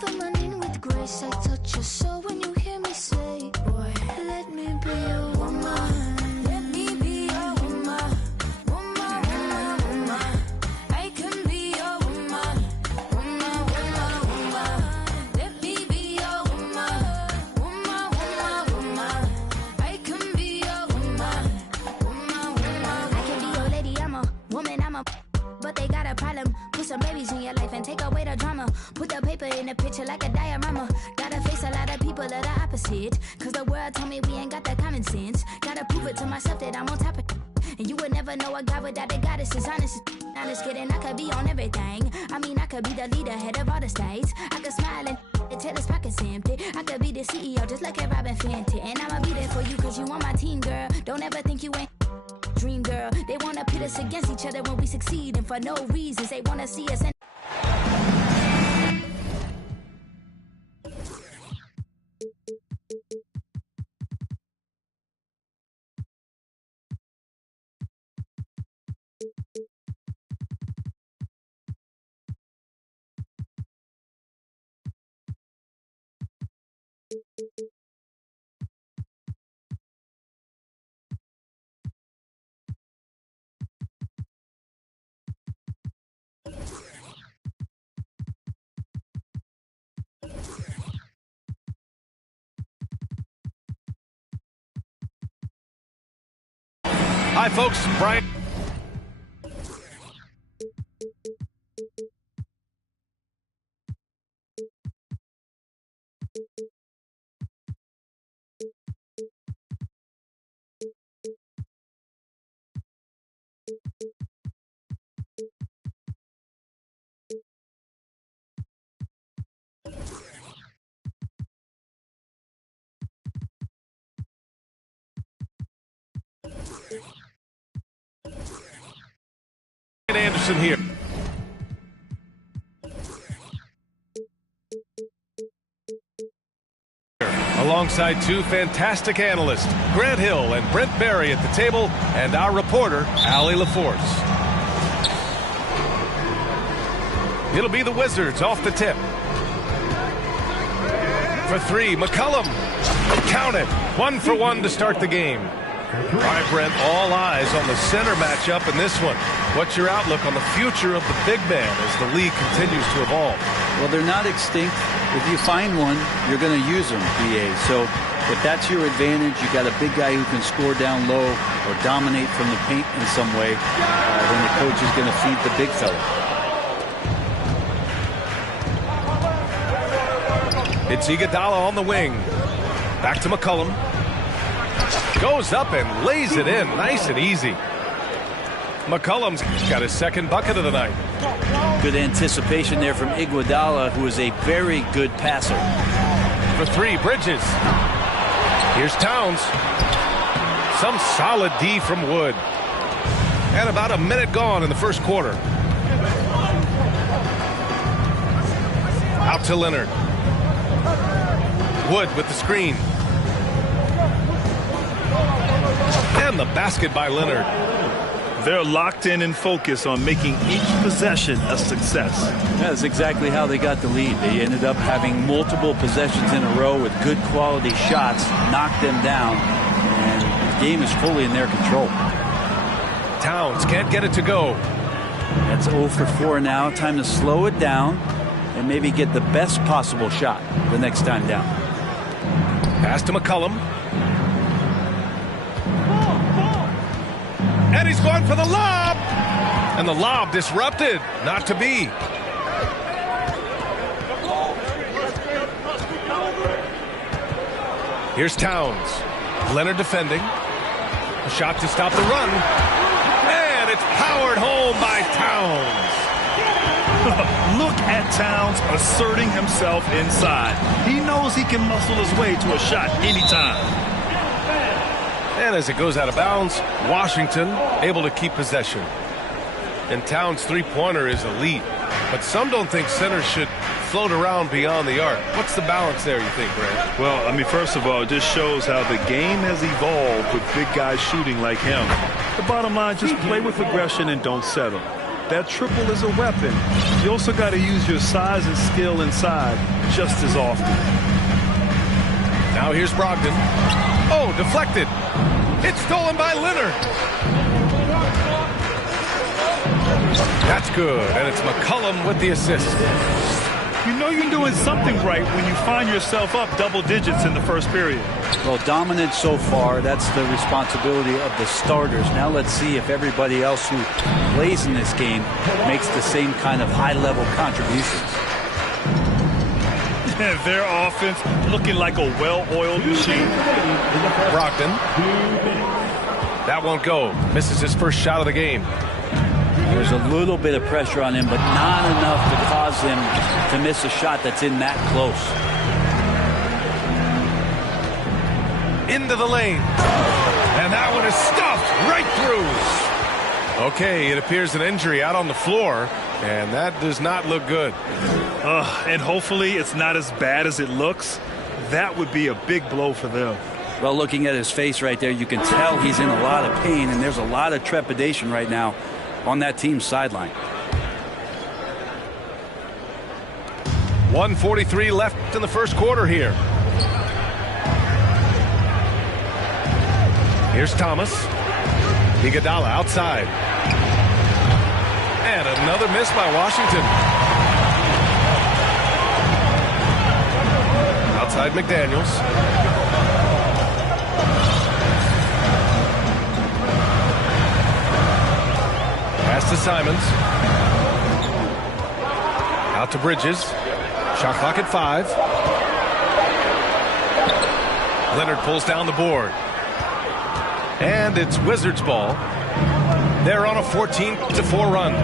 feminine with grace. I touch your soul when you hear me say, boy, let me be your woman. Let me be your woman. Woman, woman, woman. I can be your woman. Woman, woman, woman. Let me be your woman. Woman, woman, woman. I can be your woman. Woman, woman. I can be your lady, I'm a woman, I'm a... But they got a problem. Put some babies in your life and take away the drama. Put the paper in the picture like a diorama. Gotta face a lot of people that are opposite. Cause the world told me we ain't got that common sense. Gotta prove it to myself that I'm on top of it. And you would never know a guy without a goddess is honest. Honest kidding, I could be on everything. I mean, I could be the leader, head of all the states. I could smile and tell his pockets empty. I could be the CEO just like a Robin Fenty. And I'ma be there for you cause you on my team, girl. Don't ever think you ain't dream girl. They wanna pit us against each other when we succeed, and for no reasons they wanna see us in. Hi, folks. Brian. Anderson here. Alongside two fantastic analysts, Grant Hill and Brent Barry at the table, and our reporter, Allie LaForce. It'll be the Wizards off the tip. For three, McCollum. Count it. 1 for 1 to start the game. All right, Brent, all eyes on the center matchup in this one. What's your outlook on the future of the big man as the league continues to evolve? Well, they're not extinct. If you find one, you're going to use them, BA. So if that's your advantage, you got a big guy who can score down low or dominate from the paint in some way, then the coach is going to feed the big fella. It's Iguodala on the wing. Back to McCollum. Goes up and lays it in, nice and easy. McCollum's got his second bucket of the night. Good anticipation there from Iguodala, who is a very good passer. For three, Bridges. Here's Towns. Some solid D from Wood. And about a minute gone in the first quarter. Out to Leonard. Wood with the screen. And the basket by Leonard. They're locked in and focused on making each possession a success. That's exactly how they got the lead. They ended up having multiple possessions in a row with good quality shots, knocked them down, and the game is fully in their control. Towns can't get it to go. That's 0 for 4 now. Time to slow it down and maybe get the best possible shot the next time down. Pass to McCollum. And he's going for the lob. And the lob disrupted. Not to be. Here's Towns. Leonard defending. A shot to stop the run. And it's powered home by Towns. Look at Towns asserting himself inside. He knows he can muscle his way to a shot anytime. And as it goes out of bounds, Washington able to keep possession. And Towns' three-pointer is elite. But some don't think centers should float around beyond the arc. What's the balance there, you think, Grant? Well, I mean, first of all, it just shows how the game has evolved with big guys shooting like him. The bottom line, just play with aggression and don't settle. that triple is a weapon. You also got to use your size and skill inside just as often. Now here's Brogdon. Oh, deflected. It's stolen by Leonard. That's good, and it's McCollum with the assist. You know you're doing something right when you find yourself up double digits in the first period. Well, dominant so far. That's the responsibility of the starters. Now let's see if everybody else who plays in this game makes the same kind of high-level contributions. Their offense looking like a well-oiled machine. Brogdon. That won't go. Misses his first shot of the game. There's a little bit of pressure on him, but not enough to cause him to miss a shot that's in that close. Into the lane. And that one is stuffed right through. Okay, it appears an injury out on the floor, and that does not look good. And hopefully it's not as bad as it looks. That would be a big blow for them. Well, looking at his face right there, you can tell he's in a lot of pain, and there's a lot of trepidation right now on that team's sideline. 1:43 left in the first quarter here. Here's Thomas. Iguodala outside. And another miss by Washington. Outside McDaniels. Pass to Simons. Out to Bridges. Shot clock at 5. Leonard pulls down the board. And it's Wizards ball. They're on a 14-4 run.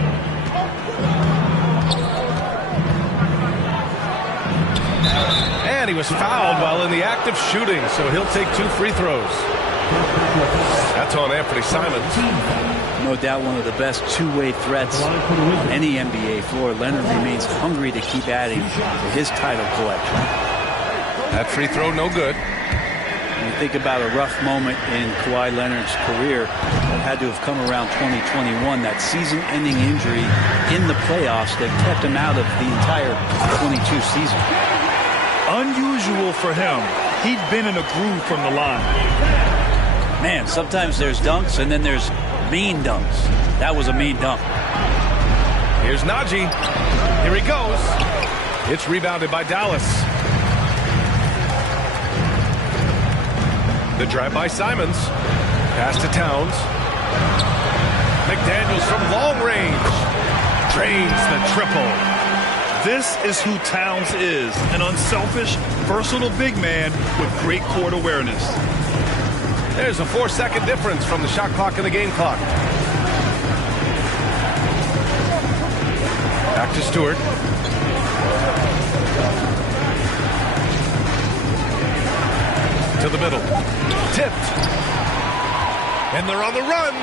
And he was fouled while in the act of shooting, so he'll take 2 free throws. That's on Anthony Simons. No doubt one of the best two-way threats on any NBA floor. Leonard remains hungry to keep adding to his title collection. That free throw no good. When you think about a rough moment in Kawhi Leonard's career, that had to have come around 2021, that season-ending injury in the playoffs that kept him out of the entire 22 season. Unusual for him. He'd been in a groove from the line. Man, sometimes there's dunks and then there's mean dunks. That was a mean dunk. Here's Najee. Here he goes. It's rebounded by Dallas. The drive by Simons. Pass to Towns. McDaniels from long range. Drains the triple. This is who Towns is. An unselfish, versatile big man with great court awareness. There's a 4-second difference from the shot clock and the game clock. Back to Stewart. To the middle. Tipped. And they're on the run.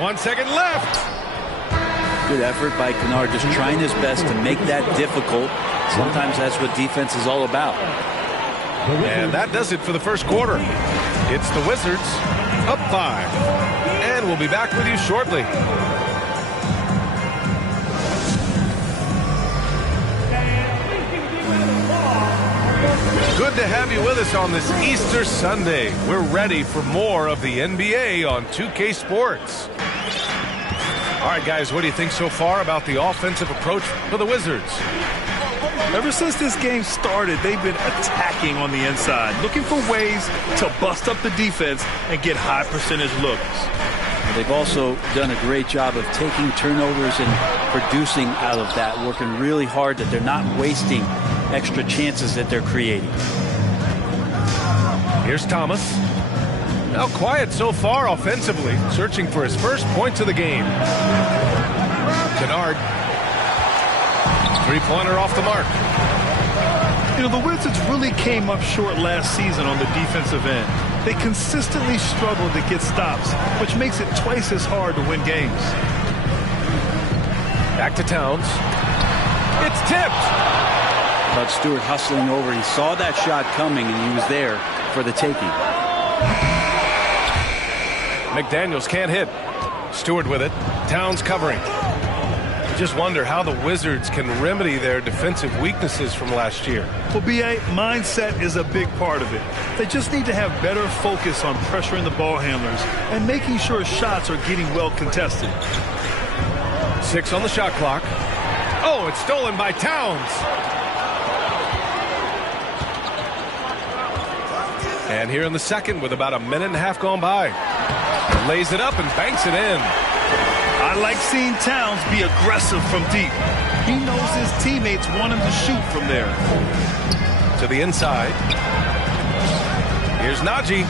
1 second left. Good effort by Kennard, just trying his best to make that difficult. Sometimes that's what defense is all about. And that does it for the first quarter. It's the Wizards up 5. And we'll be back with you shortly. Good to have you with us on this Easter Sunday. We're ready for more of the NBA on 2K Sports. All right, guys, what do you think so far about the offensive approach for the Wizards? Ever since this game started, they've been attacking on the inside, looking for ways to bust up the defense and get high percentage looks. They've also done a great job of taking turnovers and producing out of that, working really hard that they're not wasting extra chances that they're creating. Here's Thomas. Now quiet so far offensively, searching for his first points of the game. Kennard. Three-pointer off the mark. You know, the Wizards really came up short last season on the defensive end. They consistently struggle to get stops, which makes it twice as hard to win games. Back to Towns. It's tipped. But Stewart hustling over. He saw that shot coming, and he was there for the taking. McDaniels can't hit. Stewart with it. Towns covering. Just wonder how the Wizards can remedy their defensive weaknesses from last year. Well, B.A., mindset is a big part of it. They just need to have better focus on pressuring the ball handlers and making sure shots are getting well contested. 6 on the shot clock. Oh, it's stolen by Towns. And here in the second with about a minute and a half gone by. Lays it up and banks it in. I like seeing Towns be aggressive from deep. He knows his teammates want him to shoot from there. To the inside. Here's Najee.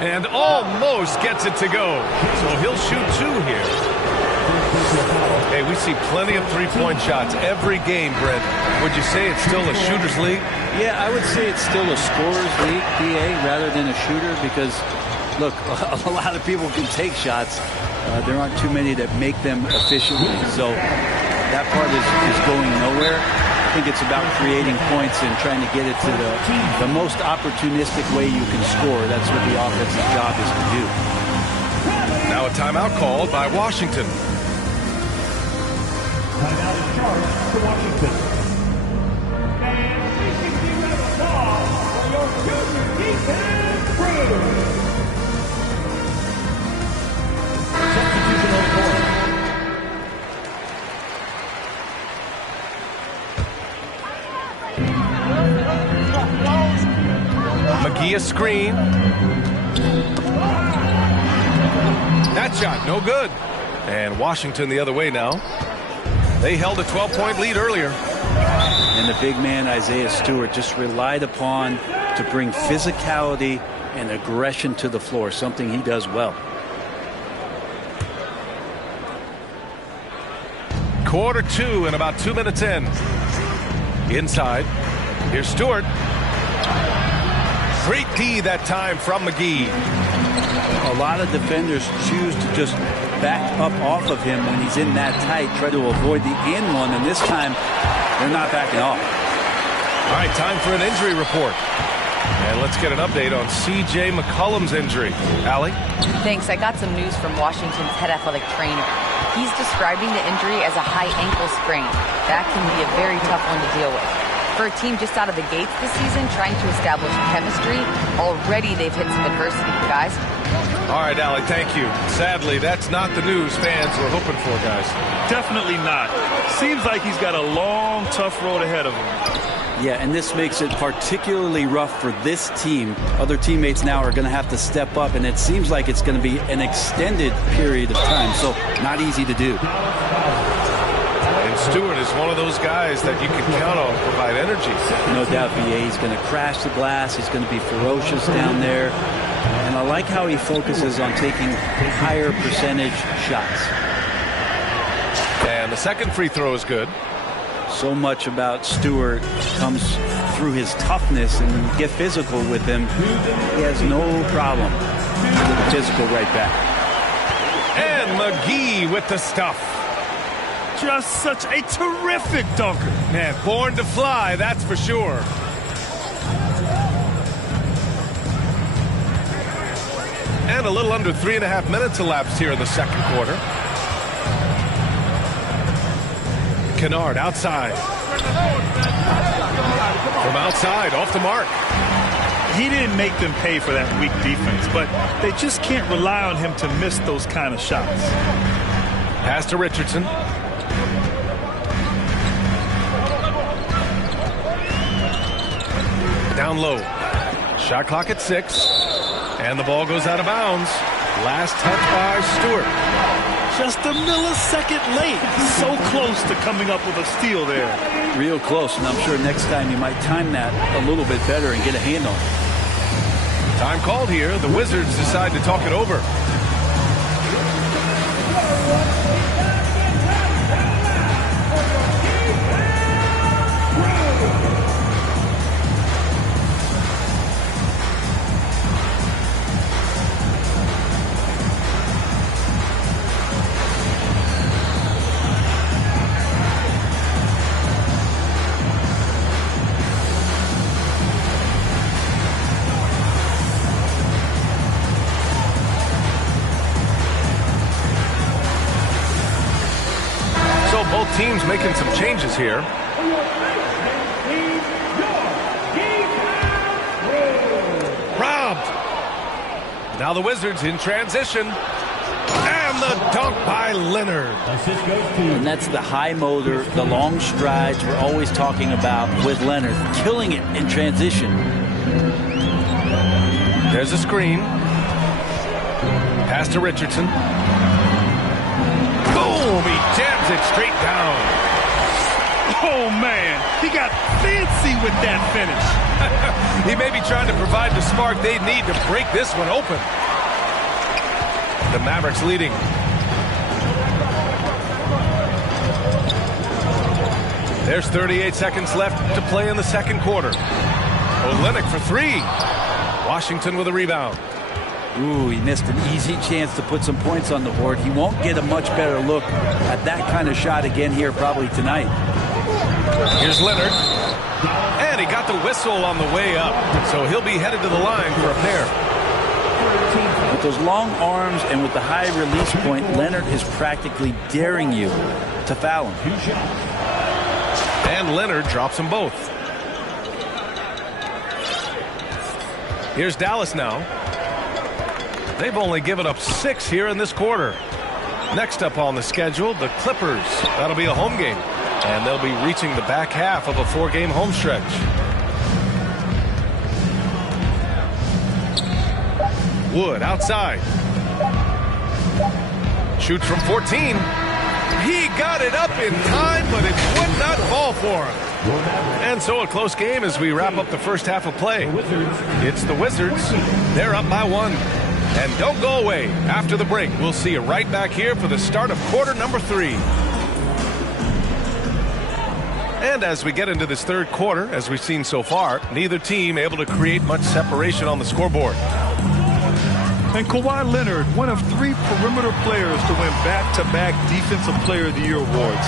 And almost gets it to go. So he'll shoot 2 here. Hey, we see plenty of three-point shots every game, Brent. Would you say it's still a shooter's league? Yeah, I would say it's still a scorer's league, BA, rather than a shooter, because look, a lot of people can take shots. There aren't too many that make them efficiently. So that part is going nowhere. I think it's about creating points and trying to get it to the most opportunistic way you can score. That's what the offensive job is to do. Now a timeout called by Washington. Timeout in charge to Washington. And 360 round of applause for your junior defense crew. Substitutional point. McGee a screen. That shot, no good. And Washington the other way now. They held a 12-point lead earlier. And the big man, Isaiah Stewart, just relied upon to bring physicality and aggression to the floor, something he does well. Quarter 2 and about 2 minutes in. Inside. Here's Stewart. Great D that time from McGee. A lot of defenders choose to just back up off of him when he's in that tight, try to avoid the and one, and this time they're not backing off. All right, time for an injury report. And let's get an update on C.J. McCollum's injury. Allie? Thanks. I got some news from Washington's head athletic trainer. He's describing the injury as a high ankle sprain. That can be a very tough one to deal with. For a team just out of the gates this season trying to establish chemistry, already they've hit some adversity, guys. All right, Allie, thank you. Sadly, that's not the news fans were hoping for, guys. Definitely not. Seems like he's got a long, tough road ahead of him. Yeah, and this makes it particularly rough for this team. Other teammates now are going to have to step up, and it seems like it's going to be an extended period of time, so not easy to do. And Stewart is one of those guys that you can count on to provide energy. No doubt, BA, he's going to crash the glass. He's going to be ferocious down there. And I like how he focuses on taking higher percentage shots. And the second free throw is good. So much about Stewart comes through his toughness, and when you get physical with him, he has no problem with the physical right back. And McGee with the stuff. Just such a terrific dunker. Man, born to fly, that's for sure. And a little under 3.5 minutes elapsed here in the second quarter. Kennard outside. From outside, off the mark. He didn't make them pay for that weak defense, but they just can't rely on him to miss those kind of shots. Pass to Richardson. Down low. Shot clock at 6. And the ball goes out of bounds. Last touch by Stewart. Just a millisecond late. So close to coming up with a steal there. Real close, and I'm sure next time you might time that a little bit better and get a handle. Time called here. The Wizards decide to talk it over. both teams making some changes here. Robbed. Now the Wizards in transition. And the dunk by Leonard. And that's the high motor, the long strides we're always talking about with Leonard. Killing it in transition. There's a screen. Pass to Richardson. Boom! He jams it straight down. Oh, man. He got fancy with that finish. He may be trying to provide the spark they need to break this one open. The Mavericks leading. There's 38 seconds left to play in the second quarter. Olynyk for three. Washington with a rebound. Ooh, he missed an easy chance to put some points on the board. He won't get a much better look at that kind of shot again here probably tonight. Here's Leonard. And he got the whistle on the way up. So he'll be headed to the line for a pair. With those long arms and with the high release point, Leonard is practically daring you to foul him. And Leonard drops them both. Here's Dallas now. They've only given up 6 here in this quarter. Next up on the schedule, the Clippers. That'll be a home game. And they'll be reaching the back half of a 4-game home stretch. Wood outside. Shoots from 14. He got it up in time, but it would not fall for him. And so a close game as we wrap up the first half of play. It's the Wizards. They're up by 1. And don't go away. After the break, we'll see you right back here for the start of quarter number 3. And as we get into this third quarter, as we've seen so far, neither team able to create much separation on the scoreboard. And Kawhi Leonard, one of 3 perimeter players to win back-to-back Defensive Player of the Year awards.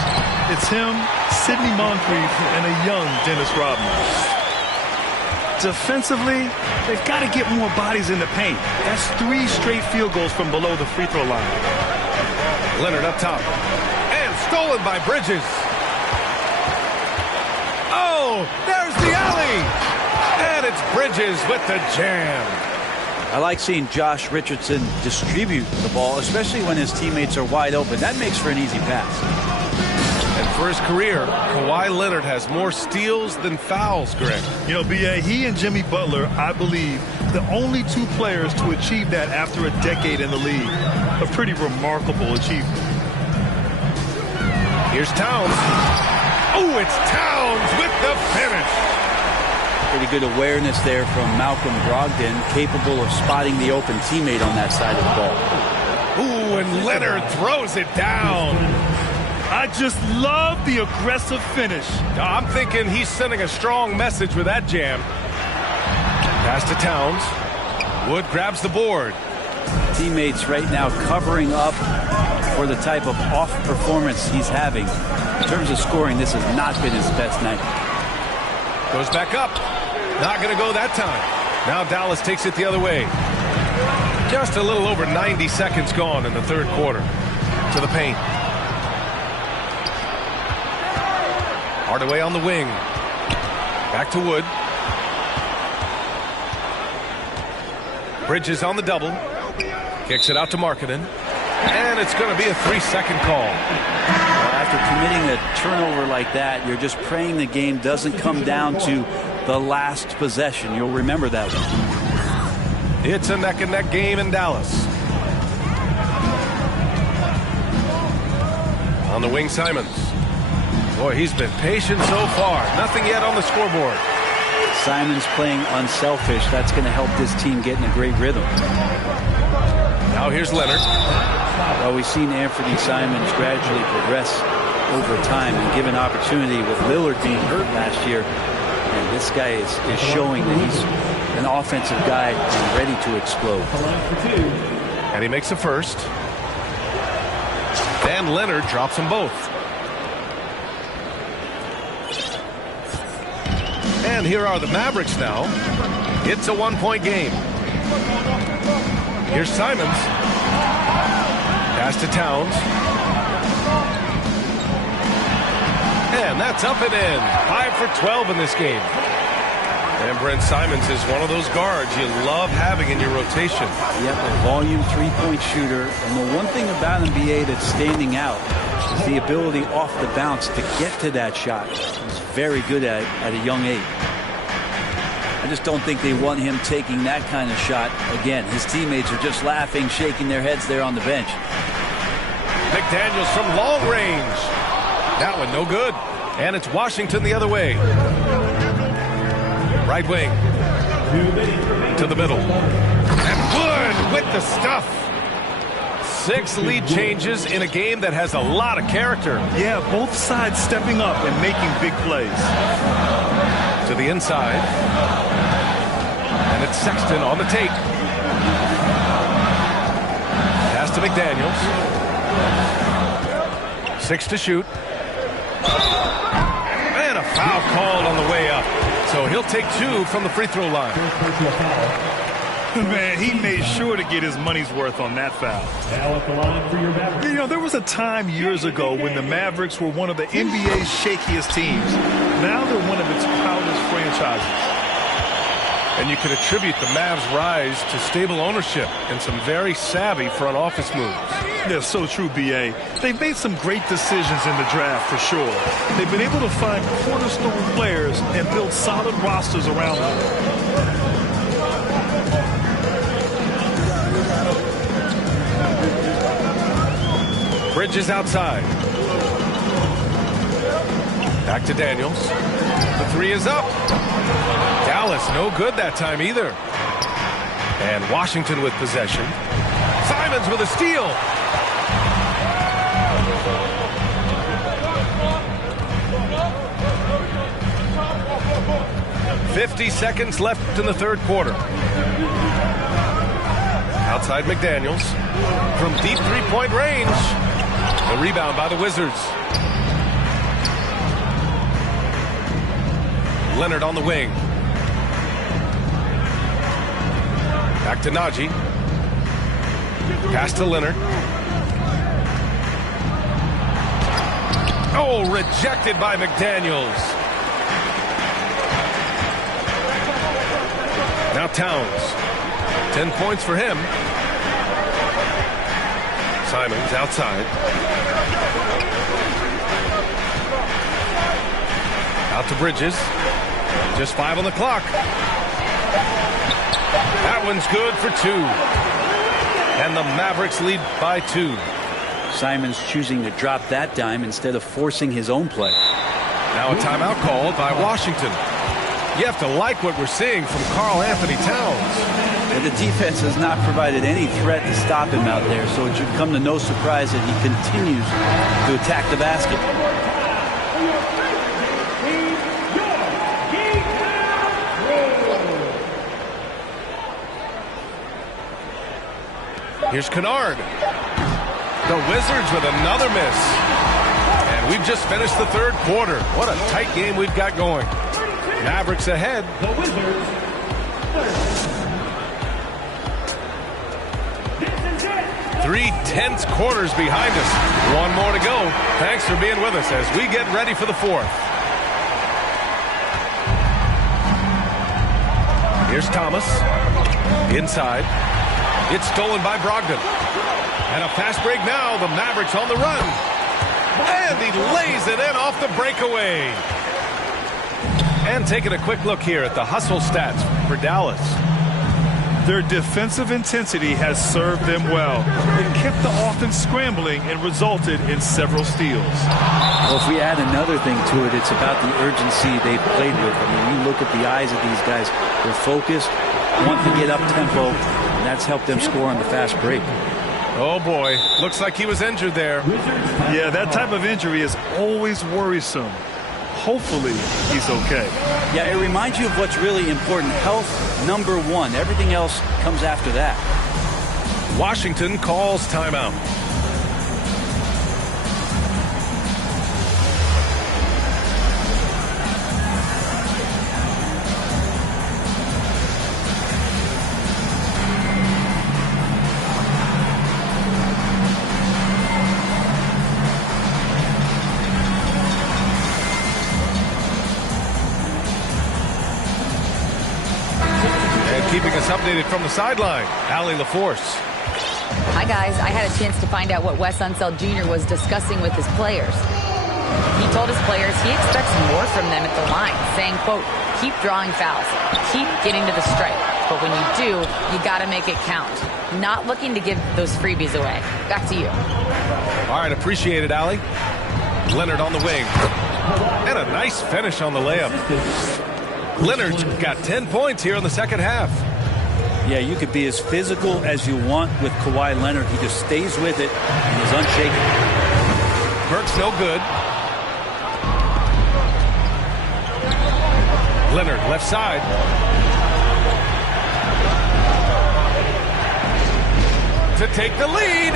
It's him, Sidney Moncrief, and a young Dennis Rodman. Defensively, they've got to get more bodies in the paint. That's 3 straight field goals from below the free throw line. Leonard up top. And stolen by Bridges. Oh, there's the alley. And it's Bridges with the jam. I like seeing Josh Richardson distribute the ball, especially when his teammates are wide open. That makes for an easy pass. And for his career, Kawhi Leonard has more steals than fouls, Greg. You know, B.A., he and Jimmy Butler, I believe, the only 2 players to achieve that after a decade in the league. A pretty remarkable achievement. Here's Towns. Oh, it's Towns with the finish. Pretty good awareness there from Malcolm Brogdon, capable of spotting the open teammate on that side of the ball. Ooh, and Leonard throws it down. I just love the aggressive finish. I'm thinking he's sending a strong message with that jam. Pass to Towns. Wood grabs the board. Teammates right now covering up for the type of off performance he's having. In terms of scoring, this has not been his best night. Goes back up. Not going to go that time. Now Dallas takes it the other way. Just a little over 90 seconds gone in the third quarter. To the paint. Hardaway on the wing. Back to Wood. Bridges on the double. Kicks it out to Markkanen. And it's going to be a 3-second call. Well, after committing a turnover like that, you're just praying the game doesn't come down to the last possession. You'll remember that one. It's a neck-and-neck game in Dallas. On the wing, Simons. Boy, he's been patient so far. Nothing yet on the scoreboard. Simons playing unselfish. That's going to help this team get in a great rhythm. Now here's Leonard. Well, we've seen Anthony Simons gradually progress over time and given opportunity with Lillard being hurt last year. And this guy is showing that he's an offensive guy and ready to explode. And he makes a first. And Leonard drops them both. And here are the Mavericks now. It's a 1-point game. Here's Simons. Pass to Towns. And that's up and in. 5 for 12 in this game. And Brent Simons is one of those guards you love having in your rotation. Yep, a volume three-point shooter. And the one thing about him, BA, that's standing out is the ability off the bounce to get to that shot. He's very good at it at a young age. I just don't think they want him taking that kind of shot again. His teammates are just laughing, shaking their heads there on the bench. McDaniels from long range. That one no good. And it's Washington the other way. Right wing. To the middle. And Wood with the stuff. 6 lead changes in a game that has a lot of character. Yeah, both sides stepping up and making big plays. To the inside. And it's Sexton on the take. Pass to McDaniels. 6 to shoot. And a foul called on the way up. So he'll take 2 from the free throw line. Man, he made sure to get his money's worth on that foul. Now at the line for your Mavericks. You know, there was a time years ago when the Mavericks were one of the NBA's shakiest teams. Now they're one of its proudest franchises. And you can attribute the Mavs' rise to stable ownership and some very savvy front office moves. They're so true, B.A. They've made some great decisions in the draft, for sure. They've been able to find cornerstone players and build solid rosters around them. Bridges outside. Back to Daniels. The 3 is up. Dallas no good that time either. And Washington with possession. Simons with a steal. .50 seconds left in the third quarter. Outside McDaniels. From deep three-point range. The rebound by the Wizards. Leonard on the wing. Back to Najee. Pass to Leonard. Oh, rejected by McDaniels. Now Towns. 10 points for him. Simons outside. Out to Bridges. Just 5 on the clock. That one's good for 2. And the Mavericks lead by 2. Simons choosing to drop that dime instead of forcing his own play. Now a timeout called by Washington. You have to like what we're seeing from Karl Anthony Towns. And the defense has not provided any threat to stop him out there, so it should come to no surprise that he continues to attack the basket. Here's Kennard. The Wizards with another miss. And we've just finished the third quarter. What a tight game we've got going. Mavericks ahead. The Wizards. This is it. 3 tense quarters behind us. 1 more to go. Thanks for being with us as we get ready for the fourth. Here's Thomas. Inside. It's stolen by Brogdon. And a fast break now. The Mavericks on the run. And he lays it in off the breakaway. And taking a quick look here at the hustle stats for Dallas. Their defensive intensity has served them well. It kept the offense scrambling and resulted in several steals. Well, if we add another thing to it, it's about the urgency they've played with. I mean, you look at the eyes of these guys. They're focused, want to get up tempo, and that's helped them score on the fast break. Oh, boy. Looks like he was injured there. Yeah, that type of injury is always worrisome. Hopefully, he's okay. Yeah, it reminds you of what's really important. Health, #1. Everything else comes after that. Washington calls timeout. keeping us updated from the sideline, Allie LaForce. Hi, guys. I had a chance to find out what Wes Unseld Jr. was discussing with his players. He told his players he expects more from them at the line, saying, quote, keep drawing fouls, keep getting to the stripe. But when you do, you got to make it count. Not looking to give those freebies away. Back to you. All right, appreciate it, Allie. Leonard on the wing. And a nice finish on the layup. Leonard's got 10 points here in the second half. Yeah, you could be as physical as you want with Kawhi Leonard. He just stays with it and is unshaken. Burke's no good. Leonard left side. To take the lead.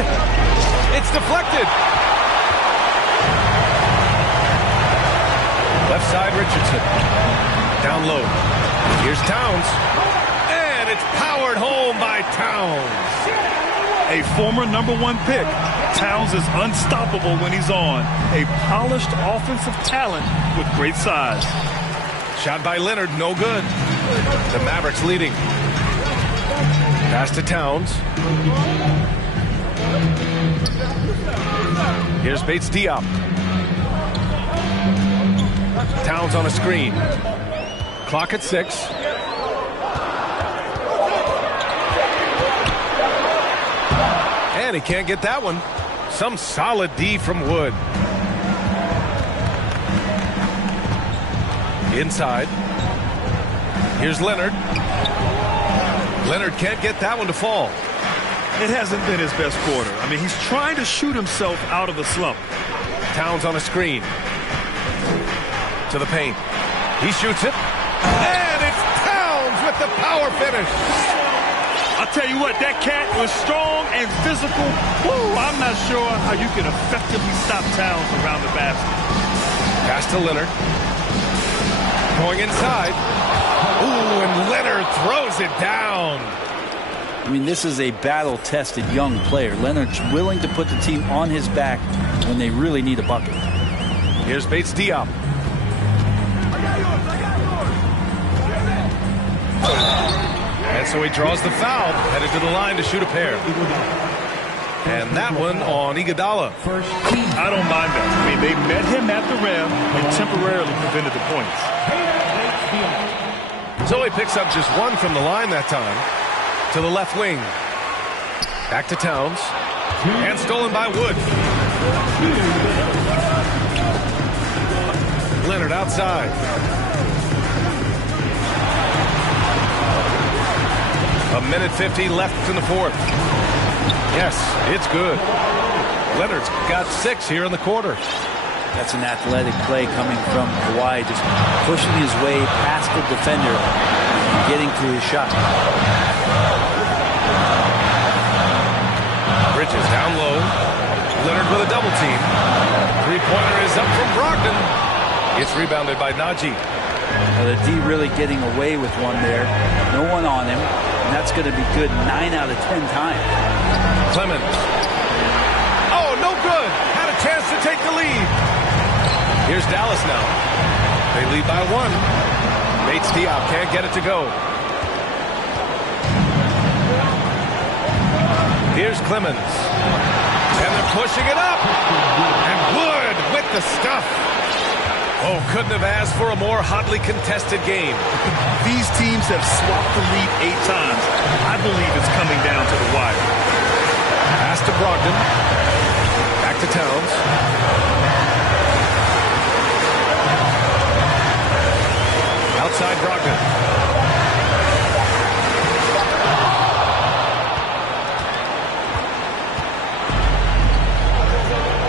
It's deflected. Left side Richardson. Down low. Here's Towns. And it's powered home by Towns. A former #1 pick. Towns is unstoppable when he's on. A polished offensive talent with great size. Shot by Leonard, no good. The Mavericks leading. Pass to Towns. Here's Bates Diop. Towns on a screen. Clock at 6. And he can't get that one. Some solid D from Wood. Inside. Here's Leonard. Leonard can't get that one to fall. It hasn't been his best quarter. I mean, he's trying to shoot himself out of the slump. Towns on a screen. To the paint. He shoots it. And it's Towns with the power finish. I'll tell you what, that cat was strong and physical. Woo, I'm not sure how you can effectively stop Towns around the basket. Pass to Leonard. Going inside. Ooh, and Leonard throws it down. I mean, this is a battle-tested young player. Leonard's willing to put the team on his back when they really need a bucket. Here's Bates Diop. And so he draws the foul, headed to the line to shoot a pair. And that one on Iguodala. I don't mind that. I mean, they met him at the rim and temporarily prevented the points. Zoe picks up just one from the line that time. To the left wing. Back to Towns. And stolen by Wood. Leonard outside. A minute 50 left in the fourth. Yes, it's good. Leonard's got 6 here in the quarter. That's an athletic play coming from Kawhi, just pushing his way past the defender and getting to his shot. Bridges down low. Leonard with a double team. Three-pointer is up from Brogdon. It's rebounded by Najee. Well, the D really getting away with one there. No one on him. And that's going to be good 9 out of 10 times. Clemens. Oh, no good. Had a chance to take the lead. Here's Dallas now. They lead by 1. Bates Diop can't get it to go. Here's Clemens. And they're pushing it up. And Wood with the stuff. Oh, couldn't have asked for a more hotly contested game. These teams have swapped the lead 8 times. I believe it's coming down to the wire. Pass to Brogdon. Back to Towns. Outside Brogdon.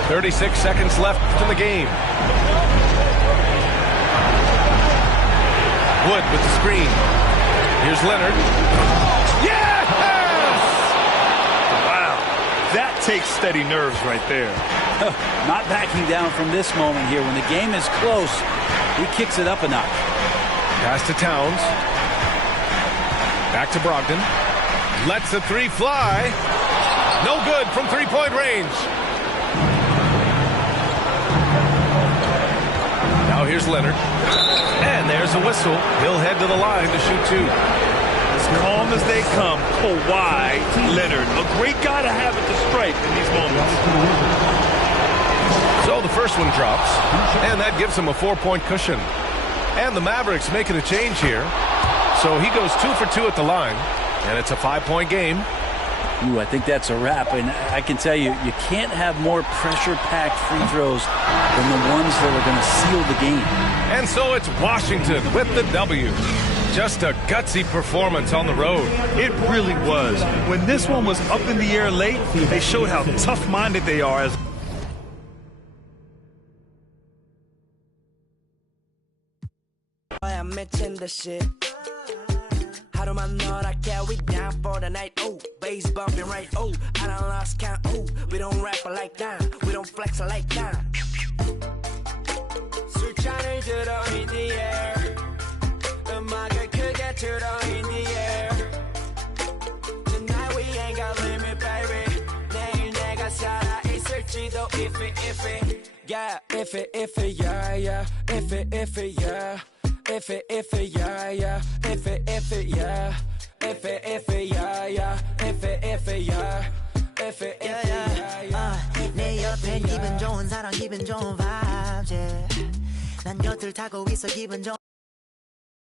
"36 seconds left in the game. Wood with the screen. Here's Leonard. Yes! Wow. That takes steady nerves right there. Not backing down from this moment here. When the game is close, he kicks it up a notch. Pass to Towns. Back to Brogdon. Lets the 3 fly. No good from three-point range. Now here's Leonard. And there's a whistle. He'll head to the line to shoot 2. This As calm as they come, Kawhi Leonard. A great guy to have at the stripe in these moments. So the first one drops, and that gives him a 4-point cushion. And the Mavericks making a change here. So he goes 2 for 2 at the line, and it's a 5-point game. Ooh, I think that's a wrap. And I can tell you, you can't have more pressure-packed free throws than the ones that are going to seal the game. And so it's Washington with the W. Just a gutsy performance on the road. It really was. When this one was up in the air late, they showed how tough-minded they are as I'm mentioning the shit. 하루만 너답게 we down for the night. Oh, bass bumping right. Oh, I done lost count. Oh, we don't rap like that. We don't flex like that. 술잔을 들어 in the air. 음악을 크게 틀어 in the air. Tonight we ain't got limit, baby. 내일 내가 살아 있을지도 if it, yeah, if it, yeah, yeah, if it, yeah. If it, yeah, yeah. If it, yeah. If it, yeah, yeah. If it, yeah. If it, yeah, yeah. 내 옆에 기분 좋은 사람, 기분 좋은 vibes, yeah. 난 곁을 타고 있어, 기분 좋은